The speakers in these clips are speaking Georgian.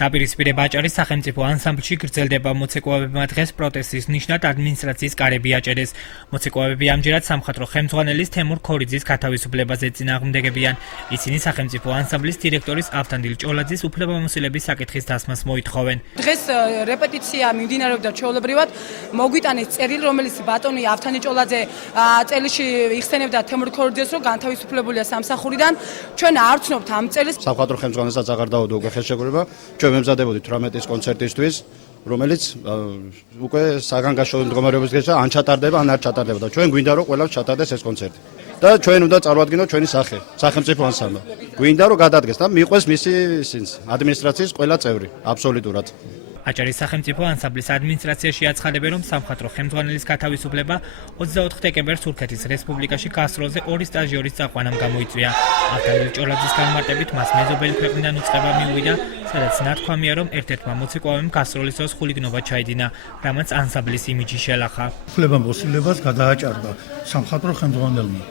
დაპირისპირება აჭარის სახელმწიფო ანსამბლში გრძელდება. მოცეკვავებმა დღეს პროტესტის ნიშნად ადმინისტრაციის კარები აჭერეს. მოცეკვავები ამჯერად სამხატვრო ხელმძღვანელის თემურ ქორიძის გათავისუფლებაზე წინააღმდეგებიან. ისინი სახელმწიფო ანსამბლის დირექტორის ავთანდილ ჭოლაძის უფლებამოსილების საკითხის დასმას მოითხოვენ. დღეს რეპეტიცია მიმდინარეობდა ჩვეულებრივად. მოგვიტანეს წერილი, რომელიც ბატონი ავთანდილ ჭოლაძე წელში იხსენებდა თემურ ქორიძეს, რომ განთავისუფლებულია სამსახურიდან. ჩვენ არ ვცნობთ ამ წელს. სამხატვრო ხელმძღვანელსაც აღარ დაუდო უკვე ხელშეკრულება. ჩვენ ვემზადებოდით 18-ის კონცერტისთვის, რომელიც უკვე საგანგაშო მდგომარეობის დღეშა ან ჩატარდება, ან არ ჩატარდება და ჩვენ გვინდა რომ ყველას ჩატარდეს ეს კონცერტი. და ჩვენ უნდა წარვადგინოთ ჩვენი სახე, სახელმწიფო ანსამბლი. გვინდა რომ გადადგეს და მიყვეს მისი ადმინისტრაციის ყველა წევრი, აბსოლუტურად. აჭარის სახელმწიფო ანსამბლის ადმინისტრაციაში აცხადებენ, რომ სამხატვრო ხელმძღვანელის გათავისუფლება 24 დეკემბერს თურქეთის რესპუბლიკაში გასტროლზე 2 სტაჟიორის წაყვანამ გამოიწვია. ავთანდილ ჭოლაძის განმარტებით მას მეზობელი ქვეყნიდან უწყება მიუვიდა, სადაც ნათქვამია, რომ ერთ-ერთმა მოცეკვავემ გასტროლის დროს ხულიგნობა ჩაიდინა, რამაც ანსამბლის იმიჯი შელახა. უფლებამოსილებას გადააჭარბა სამხატვრო ხელმძღვანელმა.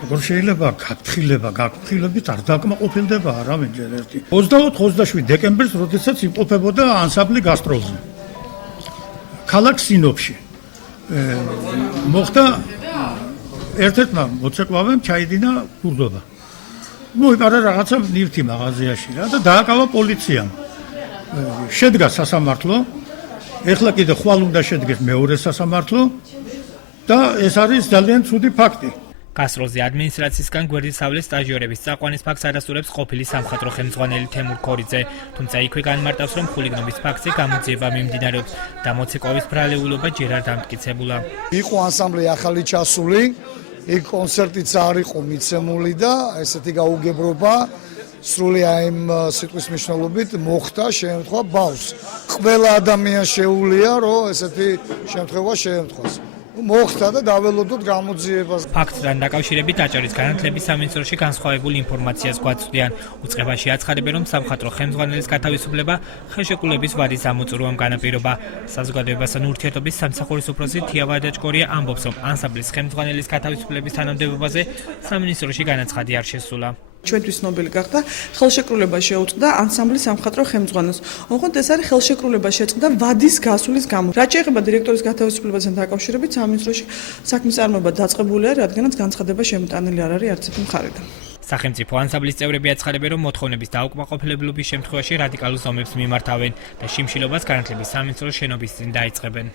როგორ შეიძლება გაფრთხილებით არ დაკმაყოფილდება არავინ ჯერ ერთი. 24-27 დეკემბერს, როდესაც იმყოფებოდა ანსამბლი გასტროლზე. ქალაქ სინოპში. მოხდა ერთ-ერთმა მოცეკვავემ ჩაიდინა გურდობა. მოიპარა რაღაცა ნივთი მაღაზიაში რა და დააკავა პოლიციამ. შედგა სასამართლო. ეხლა კიდე ხვალ უნდა შედგეს მეორე სასამართლო და ეს არის ძალიან ცუდი ფაქტი. გასტროლზე ადმინისტრაციისგან გვერდისავლის სტაჟიორების წაყვანის ფაქტს ადასტურებს ყოფილი სამხატვრო ხელმძღვანელი თემურ ქორიძე, თუმცა იქვე განმარტავს, რომ ხულიგნობის ფაქტზე გამოძიება მიმდინარეობს და მოცეკვავის ბრალეულობა ჯერ არ დამტკიცებულა. იყო ანსამბლი ახალი ჩასული, იქ კონცერტიც არ იყო მიცემული და ესეთი გაუგებრობა სრული აიმ სიტყვის მნიშვნელობით მოხდა შეემთხვა ბავშვს. ყველა ადამიან შეუულია, რომ ესეთი შემთხვევა შეემთხვას. მოხდა და დაველოდოთ გამოძიებას. ფაქტთან დაკავშირებით აჭარის განათლების სამინისტროში განსხვავებულ ინფორმაციას გვაწვდიან. უწყებაში აცხადებენ, რომ სამხატვრო ხელმძღვანელის გათავისუფლება ხელშეკრულების ვადის ამოწურვამ განაპირობა. საზოგადოებასთან ურთიერთობის სამსახურის უფროსი თია ვადაჭკორია ამბობს, რომ ანსამბლის ხელმძღვანელის გათავისუფლების თანამდებობაზე სამინისტროში განაცხადი არ შესულა. ჩვენთვის ცნობილი გახდა ხელშეკრულება შეუწყდა ანსამბლის სამხატვრო ხელმძღვანელს. ოღონდ ეს არის ხელშეკრულება შეწყდა ვადის გასulis გამო. რაც შეეხება დირექტორის გათავისუფლებასთან დაკავშირებით სამინისტროში საქმის წარმოება დაწყებულია, რადგანაც განცხადება შემოტანილი არ არის არც ერთი მხარიდან. სახელმწიფო ანსამბლის წევრები აცხადებენ, რომ მოთხოვნების დაუკმაყოფილებლობის შემთხვევაში რადიკალურ ზომებს მიმართავენ და შიმშილობას განათლების სამინისტროს შენობის წინ დაიწყებენ.